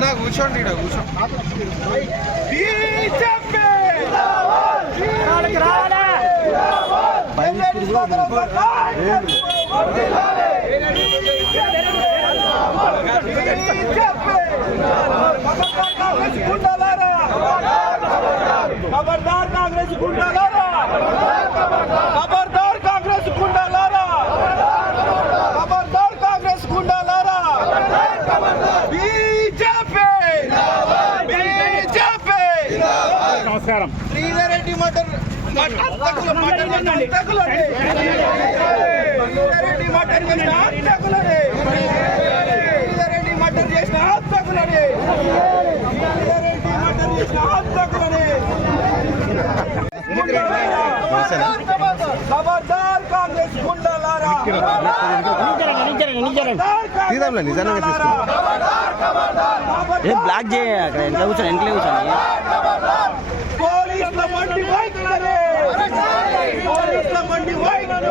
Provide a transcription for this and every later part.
నా కూర్చోండి ఇక్కడ కూర్చోండి ఖబర్దార్ కాంగ్రెస్ గుండాలారా ఖబర్దార్ కాంగ్రెస్ గుండాలారా ఖబర్దార్ కాంగ్రెస్ గుండాలారా బీజేపీ బీజేపీ నమస్కారం శ్రీధర్ రెడ్డి మటర్ మటర్ మటర్ చేసిన అంతకులండి శ్రీధర్ రెడ్డి మటర్ చేసిన మటర్ చేసిన అంతకులండి ఖబర్దార్ కాంగ్రెస్ గుండాలారా. తీద్దాంలే నిజంగా తీసుకుంటాం ఏ బ్లాక్ చేయ అక్కడ ఎంత కూర్చొని ఎంట్లో కూర్చొని పోలీసుల మండి వైఖరి పోలీసుల మండి వైఖరి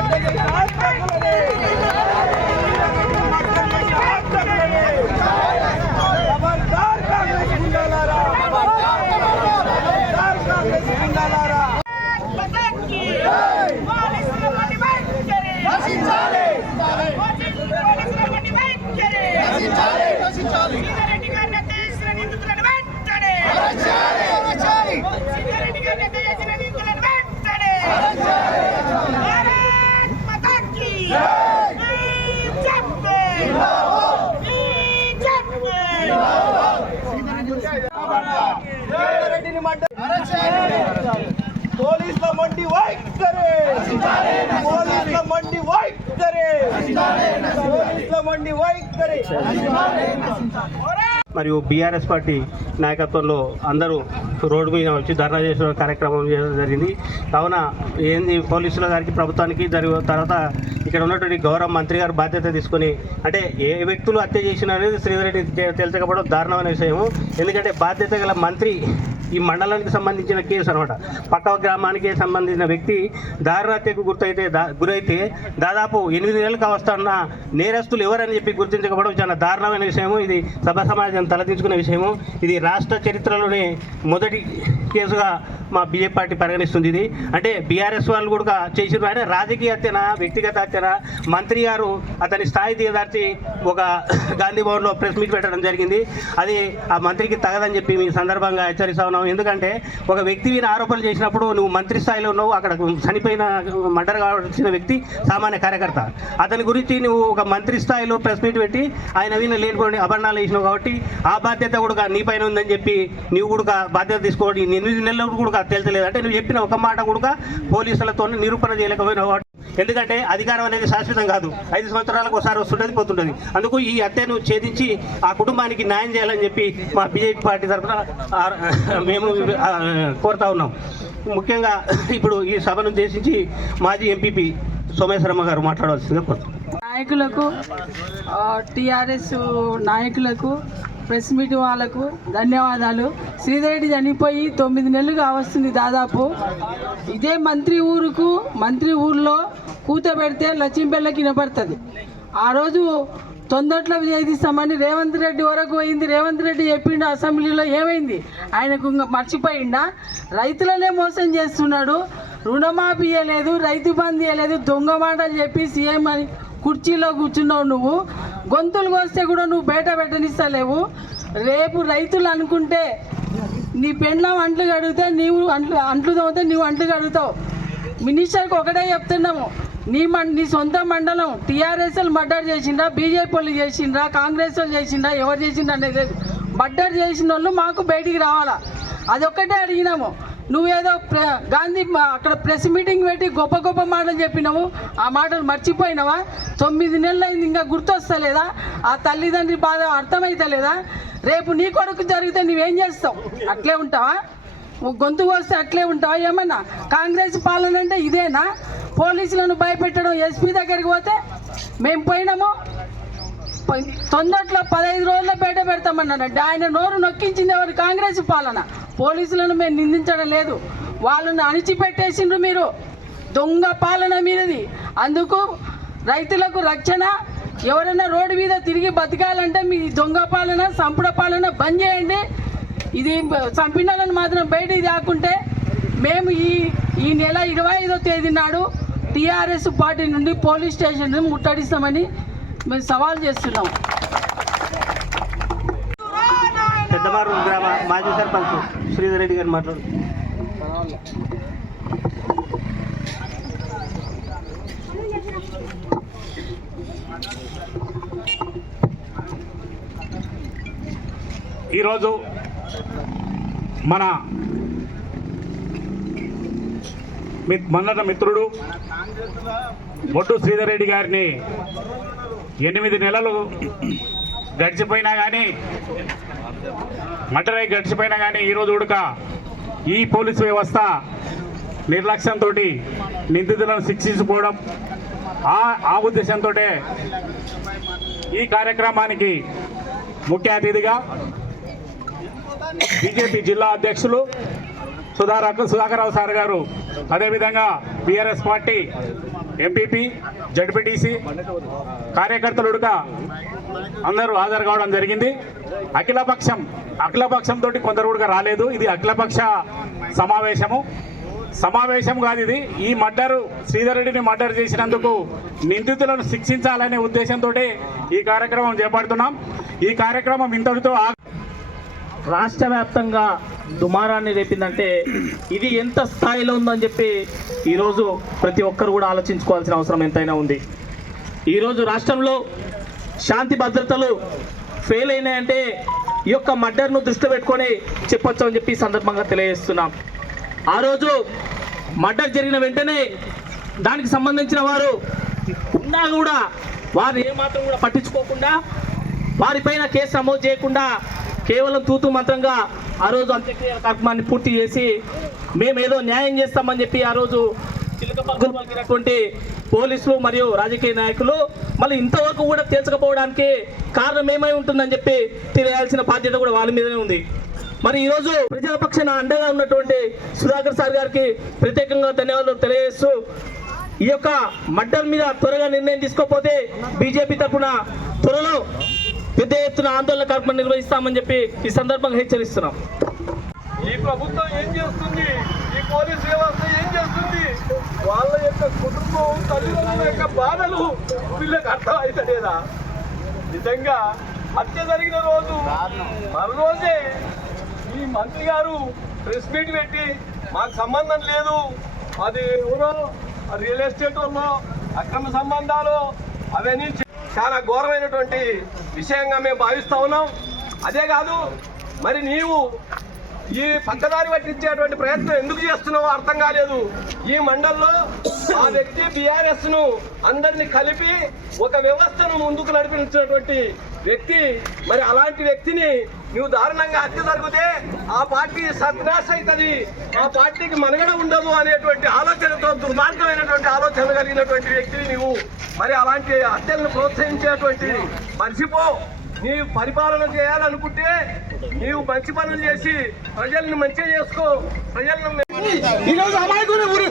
మండి వైఖరి వీరారెడ్డిని మంటలు చేసిన హంతకులని వీరారెడ్డిని హంతకులని వీరారెడ్డిని హంత- అరెస్ట్ చేసిన హంత- మంటలు చేసిన హంతకులని బీజేపీ బీజేపీ బీజేపీ ఖబర్దార్ కాంగ్రెస్ గుండాలారా ఖబర్దార్ కాంగ్రెస్ గుండాలారా రెడ్డిని మంట పోలీసుల మండి వైఖరి పోలీసుల మండి మండి మరియు బీఆర్ఎస్ పార్టీ నాయకత్వంలో అందరూ రోడ్డు మీద వచ్చి ధర్నా చేసిన కార్యక్రమం చేయడం జరిగింది. కావున ఏంది పోలీసుల గారికి ప్రభుత్వానికి జరిగిన తర్వాత ఇక్కడ ఉన్నటువంటి గౌరవ మంత్రి గారు బాధ్యత తీసుకుని అంటే ఏ వ్యక్తులు హత్య చేసిన అనేది శ్రీధర్ రెడ్డి తేల్చకపోవడం దారుణమైన విషయము. ఎందుకంటే బాధ్యత గల మంత్రి ఈ మండలానికి సంబంధించిన కేసు అనమాట పక్క గ్రామానికి సంబంధించిన వ్యక్తి దారుణహత్యకు గుర్తయితే దా- గురైతే దాదాపు ఎనిమిది నెలలకు వస్తున్న నేరస్తులు ఎవరని చెప్పి గుర్తించకపోవడం చాలా దారుణమైన విషయము. ఇది సభ సమాజం తలదించుకునే విషయము. ఇది రాష్ట్ర చరిత్రలోనే మొదటి కేసుగా మా బీజేపీ పార్టీ పరిగణిస్తుంది ఇది. అంటే బీఆర్ఎస్ వాళ్ళు కూడా చేసిన ఆయన రాజకీయ హత్యన వ్యక్తిగత హత్యన? మంత్రి గారు అతని స్థాయి దిగదార్చి ఒక గాంధీ భవన్లో ప్రెస్ మీట్ పెట్టడం జరిగింది. అది ఆ మంత్రికి తగదని చెప్పి మీ సందర్భంగా హెచ్చరిస్తా ఉన్నాం. ఎందుకంటే ఒక వ్యక్తి మీద ఆరోపణలు చేసినప్పుడు నువ్వు మంత్రి స్థాయిలో ఉన్నావు. అక్కడ చనిపోయిన మర్డర్ కావాల్సిన వ్యక్తి సామాన్య కార్యకర్త. అతని గురించి నువ్వు ఒక మంత్రి స్థాయిలో ప్రెస్ మీట్ పెట్టి ఆయన మీద లేనిపోయిన అభరణాలు వేసినావు కాబట్టి ఆ బాధ్యత కూడా నీ పైన ఉందని చెప్పి నువ్వు కూడా బాధ్యత తీసుకోవడం ఎనిమిది నెలలు కూడా తెలుతలేదు అంటే నువ్వు చెప్పిన ఒక మాట కూడా పోలీసులతో నిరూపణ చేయలేకపోయినావు ఎందుకంటే అధికారం అనేది శాశ్వతం కాదు. ఐదు సంవత్సరాలకు ఒకసారి వస్తుంటుంది పోతుంటుంది. అందుకు ఈ హత్యను ఛేదించి ఆ కుటుంబానికి న్యాయం చేయాలని చెప్పి మా బీజేపీ పార్టీ తరఫున మేము కోరుతా ఉన్నాం. ముఖ్యంగా ఇప్పుడు ఈ సభను ఉద్దేశించి మాజీ ఎంపీపీ సోమేశ్వరమ్మ గారు మాట్లాడవలసిందిగా కోరుతున్నాం. నాయకులకు టిఆర్ఎస్ నాయకులకు ప్రెస్ మీట్ వాళ్ళకు ధన్యవాదాలు. శ్రీధరెడ్డి చనిపోయి తొమ్మిది నెలలుగా వస్తుంది దాదాపు. ఇదే మంత్రి ఊరుకు మంత్రి ఊర్లో కూతబెడితే లచ్చింపెళ్ళకి వినపడుతుంది. ఆ రోజు తొందరలో విజయదిస్తామని రేవంత్ రెడ్డి వరకు పోయింది. రేవంత్ రెడ్డి చెప్పిండు అసెంబ్లీలో ఏమైంది? ఆయనకు ఇంకా మర్చిపోయిందా రైతులనే మోసం చేస్తున్నాడు. రుణమాఫీ ఇవ్వలేదు రైతు బంద్ ఇవ్వలేదు దొంగ మాటలు చెప్పి సీఎం అని కుర్చీలో కూర్చున్నావు నువ్వు. గొంతులు కోస్తే కూడా నువ్వు బయట పెట్టనిస్తలేవు. రేపు రైతులు అనుకుంటే నీ పెండ్లం అంట్లు కడిగితే నీవు అంట్లు అంట్లు తోమితే నువ్వు అంట్లు కడుగుతావు. మినిస్టర్కి ఒకటే చెప్తున్నాము. నీ మం నీ సొంత మండలం టీఆర్ఎస్ఎల్ మర్డర్ చేసిండ్రా బీజేపీ వాళ్ళు చేసిండ్రా కాంగ్రెస్ వాళ్ళు చేసిండ్రా ఎవరు చేసిండ్రా అనేది లేదు. మర్డర్ చేసిన వాళ్ళు మాకు బయటికి రావాలా. అదొక్కటే అడిగినాము. నువ్వేదో ప్ర గాంధీ మా- అక్కడ ప్రెస్ మీటింగ్ పెట్టి గొప్ప గొప్ప మాటలు చెప్పినావు. ఆ మాటలు మర్చిపోయినావా? తొమ్మిది నెలలు అయింది ఇంకా గుర్తొస్తలేదా? ఆ తల్లిదండ్రి బాధ అర్థమైతలేదా? రేపు నీ కొడుకు జరిగితే నువ్వేం చేస్తావు? అట్లే ఉంటావా? గొంతు వస్తే అట్లే ఉంటావా? ఏమన్నా? కాంగ్రెస్ పాలన అంటే ఇదేనా? పోలీసులను భయపెట్టడం ఎస్పీ దగ్గరికి పోతే మేము పోయినాము. తొందరలో పదహైదు రోజుల్లో బయట పెడతామన్నాడు. ఆయన నోరు నొక్కించింది ఎవరు? కాంగ్రెస్ పాలన. పోలీసులను మేము నిందించడం లేదు. వాళ్ళను అణిచిపెట్టేసిండ్రు మీరు. దొంగ పాలన మీదది. అందుకు రైతులకు రక్షణ ఎవరైనా రోడ్డు మీద తిరిగి బతకాలంటే మీ దొంగ పాలన సంపుడ పాలన బంద్ చేయండి. ఇది సంపిండాలను మాత్రం బయటికి రాకుంటే మేము ఈ ఈ నెల ఇరవై ఐదో తేదీ నాడు టీఆర్ఎస్ పార్టీ నుండి పోలీస్ స్టేషన్ ముట్టడిస్తామని మేము సవాల్ చేస్తున్నాం. పెద్దమారు గ్రామ మాజీ సర్పంచ్ శ్రీధర్ రెడ్డి గారు మాట్లాడు ఈరోజు మన మి- మిత్రుడు బొట్టు శ్రీధర్ రెడ్డి గారిని ఎనిమిది నెలలు గడిచిపోయినా కానీ మటరై గడిచిపోయినా కానీ ఈరోజు ఉడక ఈ పోలీసు వ్యవస్థ నిర్లక్ష్యంతో నిందితులను శిక్షించుకోవడం ఆ ఆ ఉద్దేశంతో ఈ కార్యక్రమానికి ముఖ్య అతిథిగా బీజేపీ జిల్లా అధ్యక్షులు సుధాకర్ సుధాకరరావు సార్ గారు అదేవిధంగా బీఆర్ఎస్ పార్టీ ఎంపీపీ జడ్పీటీసీ కార్యకర్తలుడుగా అందరూ హాజరు కావడం జరిగింది. అఖిలపక్షం అఖిలపక్షంతో కొందరు కూడా రాలేదు. ఇది అఖిలపక్ష సమావేశము. సమావేశం కాదు ఇది. ఈ మర్డరు శ్రీధర్ రెడ్డిని మర్డర్ చేసినందుకు నిందితులను శిక్షించాలనే ఉద్దేశంతో ఈ కార్యక్రమం చేపడుతున్నాం. ఈ కార్యక్రమం ఇంతటితో రాష్ట్ర వ్యాప్తంగా దుమారాన్ని రేపిందంటే ఇది ఎంత స్థాయిలో ఉందని చెప్పి ఈరోజు ప్రతి ఒక్కరు కూడా ఆలోచించుకోవాల్సిన అవసరం ఎంతైనా ఉంది. ఈరోజు రాష్ట్రంలో శాంతి భద్రతలు ఫెయిల్ అయినాయంటే ఈ యొక్క మర్డర్ను దృష్టిలో పెట్టుకొని చెప్పొచ్చు అని చెప్పి సందర్భంగా తెలియజేస్తున్నాం. ఆ రోజు మర్డర్ జరిగిన వెంటనే దానికి సంబంధించిన వారు ఉన్నా కూడా వారు ఏమాత్రం కూడా పట్టించుకోకుండా వారిపైన కేసు నమోదు చేయకుండా కేవలం తూతు మంత్రంగా ఆ రోజు అంత్యక్రియ కార్యక్రమాన్ని పూర్తి చేసి మేము ఏదో న్యాయం చేస్తామని చెప్పి ఆ రోజు చిలుక పలుకులు పలికినటువంటి పోలీసులు మరియు రాజకీయ నాయకులు మళ్ళీ ఇంతవరకు కూడా తేల్చకపోవడానికి కారణం ఏమై ఉంటుందని చెప్పి తెలియాల్సిన బాధ్యత కూడా వాళ్ళ మీదనే ఉంది. మరి ఈరోజు ప్రజల పక్షాన అండగా ఉన్నటువంటి సుధాకర్ సార్ గారికి ప్రత్యేకంగా ధన్యవాదాలు తెలియజేస్తూ ఈ యొక్క మడ్డల మీద త్వరగా నిర్ణయం తీసుకోకపోతే బీజేపీ తరఫున త్వరలో పెద్ద ఎత్తున ఆందోళన కార్యక్రమం నిర్వహిస్తామని చెప్పి ఈ సందర్భంగా హెచ్చరిస్తున్నాం. ఈ ప్రభుత్వం ఏం చేస్తుంది? ఈ పోలీస్ వ్యవస్థ ఏం చేస్తుంది? యొక్క కుటుంబం తల్లిదండ్రుల యొక్క బాధలు వీళ్ళకి అర్థం అవుతలేదా నిజంగా హత్య జరిగిన రోజు మరోజే ఈ మంత్రి గారు ప్రెస్ మీట్ పెట్టి మాకు సంబంధం లేదు అది ఎవరో రియల్ ఎస్టేట్ వాళ్ళో అక్రమ సంబంధాలు అవన్నీ చాలా ఘోరమైనటువంటి విషయంగా మేము భావిస్తా ఉన్నాం. అదే కాదు మరి నీవు ఈ పక్కదారి పట్టించేటువంటి ప్రయత్నం ఎందుకు చేస్తున్నావో అర్థం కాలేదు. ఈ మండల్లో ఆ వ్యక్తి బీఆర్ఎస్ను అందరిని కలిపి ఒక వ్యవస్థను ముందుకు నడిపించినటువంటి వ్యక్తి. మరి అలాంటి వ్యక్తిని నువ్వు దారుణంగా హత్య జరిగితే ఆ పార్టీ సత్నాశ అవుతుంది. ఆ పార్టీకి మనగడ ఉండదు అనేటువంటి ఆలోచనతో దుర్మార్గమైనటువంటి ఆలోచన కలిగినటువంటి వ్యక్తిని నువ్వు. మరి అలాంటి హత్యలను ప్రోత్సహించేటువంటి మర్చిపో నీవు పరిపాలన చేయాలనుకుంటే నీవు మంచి పనులు చేసి ప్రజల్ని మంచిగా చేసుకో. ప్రజలను ఈరోజు అమాయకుని ఊరు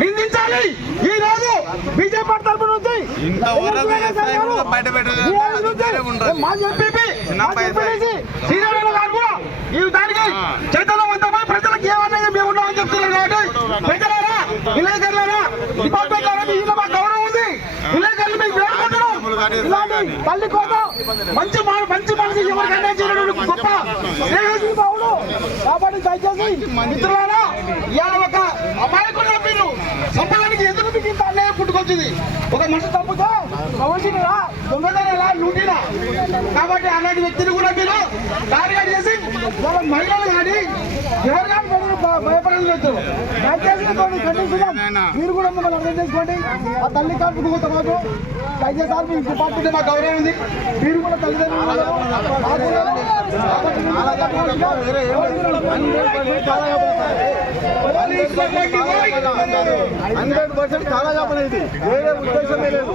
నిందించాలి. ఈ రోజు బీజేపీ తరపు నుంచి బయట పెట్టలేదు. అది వేరే ఉండదు. మాజీ ఎంపీపీ, చిన్న మాజీ పైసా. ఎంపీటీసీ, శ్రీరాములు గారు కూడా ఈ దానికి చైతన్యవంతమై ప్రజలకు ఏమన్నా మేము ఉన్నామని చెప్తున్నారు కాబట్టి ప్రజలారా విలేకరులారా డిపార్ట్మెంట్ మీ ఇంట్లో మాకు గౌరవం ఉంది విలేకరులు మీకు వేడుకుంటున్నాం ఇలాంటి తల్లి కోసం మంచి మంచి మనసు ఎవరికైనా చేయడం గొప్ప స్నేహితులు బావుడు కాబట్టి దయచేసి మిత్రులారా ఇవాళ ఒక అమాయకులు మీరు సంపదానికి ఎందుకు మీకు ఇంత అన్యాయం పుట్టుకొచ్చింది? ఒక మనిషి తప్పుతో ప్రవచనరా దొంగదనరా లూటినా? కాబట్టి అలాంటి వ్యక్తిని కూడా మీరు దారిగా వాళ్ళ మహిళలు కానీ ఎవరు కానీ దయచేసి మీరు కూడా మిమ్మల్ని అర్థం చేసుకోండి. ఆ తల్లి కాపుకు మాకు దయచేసి సార్ మీ పాపుకుంటే మాకు గౌరవం ఉంది. మీరు కూడా తల్లిదండ్రులు హండ్రెడ్ పర్సెంట్ చాలా చెప్పలేదు వేరే ఉద్దేశమే లేదు.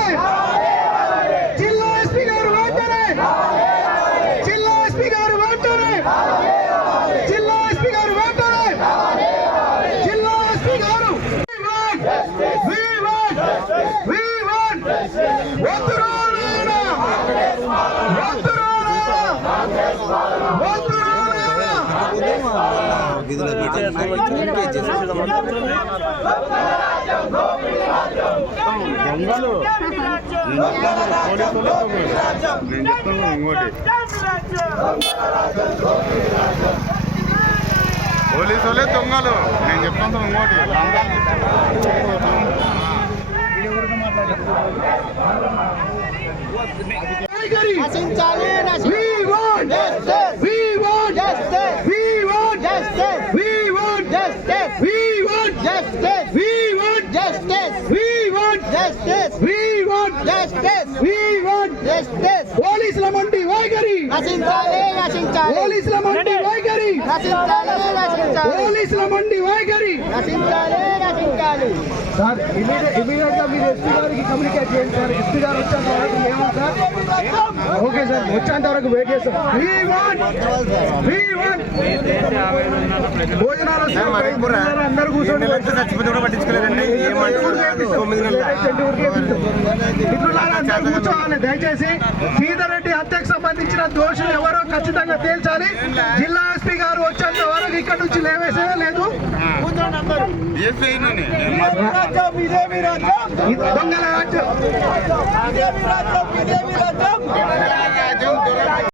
వీధిలో నేను చెప్తాను ఇంకోటి పోలీసు వాళ్ళే దొంగలు నేను చెప్తాను ఇంకోటి ఆశించాలి సార్ ఇమీడియట్గా మీరు ఎస్పీ గారికి కమ్యూనికేట్ చేయండి సార్. ఎస్పీ గారు వచ్చేంత వరకు ఏమో సార్? ఓకే సార్ వచ్చేంత వరకు వెయిట్ చేస్తాం. భోజనాలు. అందరూ కూర్చోండి పట్టించుకోలేదండి. అందరూ కూర్చోవాలి. దయచేసి శ్రీధర్ సంబంధించిన దోషులు ఎవరో ఖచ్చితంగా తేల్చాలి. జిల్లా ఎస్పీ గారు వచ్చేంత వరకు ఇక్కడ నుంచి లేవేసేదే లేదు. ఇది దొంగల రాజ్యం.